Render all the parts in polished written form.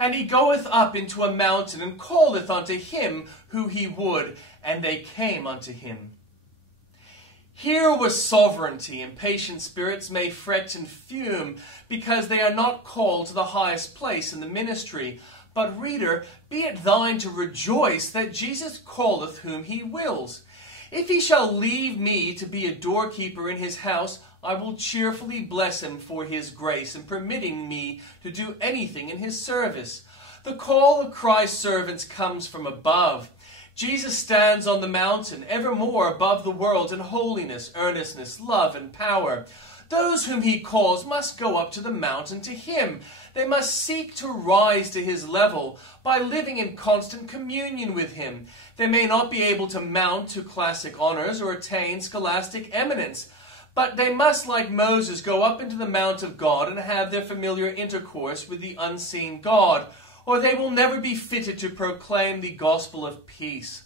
And he goeth up into a mountain, and calleth unto him who he would, and they came unto him. Here was sovereignty, and patient spirits may fret and fume, because they are not called to the highest place in the ministry. But, reader, be it thine to rejoice that Jesus calleth whom he wills. If he shall leave me to be a doorkeeper in his house, I will cheerfully bless him for his grace in permitting me to do anything in his service. The call of Christ's servants comes from above. Jesus stands on the mountain, evermore above the world in holiness, earnestness, love, and power. Those whom he calls must go up to the mountain to him. They must seek to rise to his level by living in constant communion with him. They may not be able to mount to classic honors or attain scholastic eminence, but they must, like Moses, go up into the mount of God and have their familiar intercourse with the unseen God, or they will never be fitted to proclaim the gospel of peace.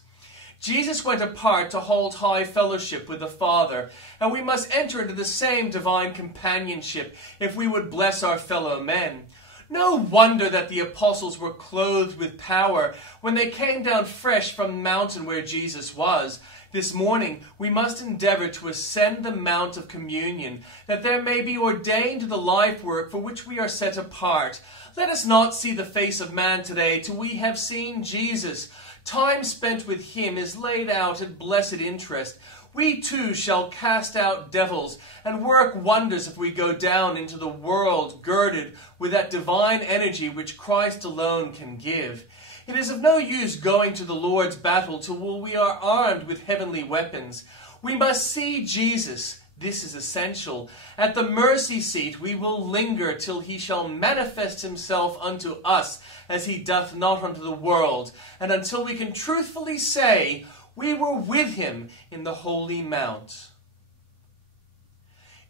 Jesus went apart to hold high fellowship with the Father, and we must enter into the same divine companionship if we would bless our fellow men. No wonder that the apostles were clothed with power when they came down fresh from the mountain where Jesus was. This morning we must endeavor to ascend the mount of communion, that there may be ordained to the life work for which we are set apart. Let us not see the face of man today till we have seen Jesus. Time spent with him is laid out at blessed interest. We too shall cast out devils and work wonders if we go down into the world girded with that divine energy which Christ alone can give. It is of no use going to the Lord's battle till we are armed with heavenly weapons. We must see Jesus. This is essential. At the mercy seat we will linger till he shall manifest himself unto us as he doth not unto the world, and until we can truthfully say, we were with him in the holy mount.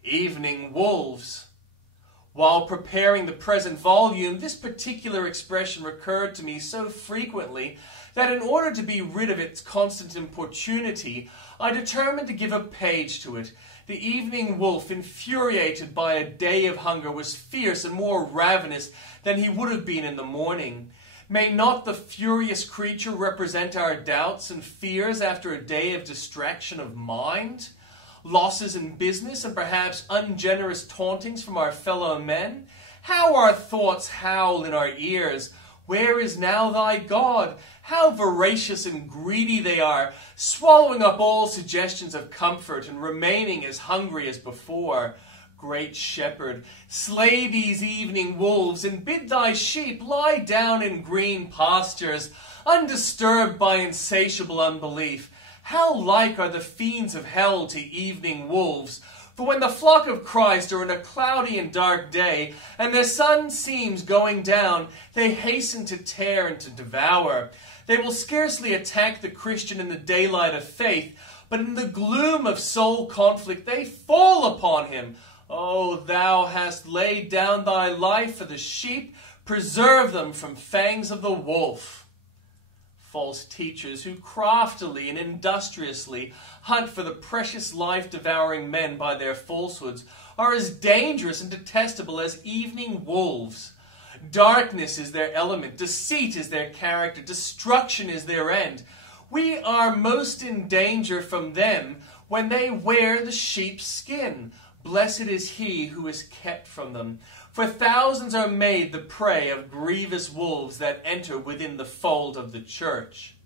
Evening wolves. While preparing the present volume, this particular expression recurred to me so frequently that in order to be rid of its constant importunity, I determined to give a page to it. The evening wolf, infuriated by a day of hunger, was fierce and more ravenous than he would have been in the morning. May not the furious creature represent our doubts and fears after a day of distraction of mind? Losses in business, and perhaps ungenerous tauntings from our fellow men? How our thoughts howl in our ears! Where is now thy God? How voracious and greedy they are, swallowing up all suggestions of comfort and remaining as hungry as before. Great Shepherd, slay these evening wolves and bid thy sheep lie down in green pastures, undisturbed by insatiable unbelief. How like are the fiends of hell to evening wolves! For when the flock of Christ are in a cloudy and dark day, and the sun seems going down, they hasten to tear and to devour. They will scarcely attack the Christian in the daylight of faith, but in the gloom of soul conflict they fall upon him. O thou hast laid down thy life for the sheep, preserve them from fangs of the wolf. False teachers who craftily and industriously hunt for the precious life-devouring men by their falsehoods are as dangerous and detestable as evening wolves. Darkness is their element, deceit is their character, destruction is their end. We are most in danger from them when they wear the sheep's skin. Blessed is he who is kept from them. For thousands are made the prey of grievous wolves that enter within the fold of the church.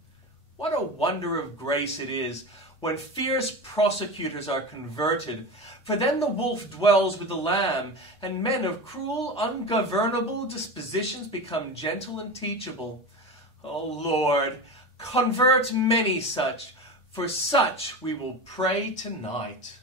What a wonder of grace it is when fierce prosecutors are converted, for then the wolf dwells with the lamb, and men of cruel, ungovernable dispositions become gentle and teachable. O Lord, convert many such, for such we will pray tonight.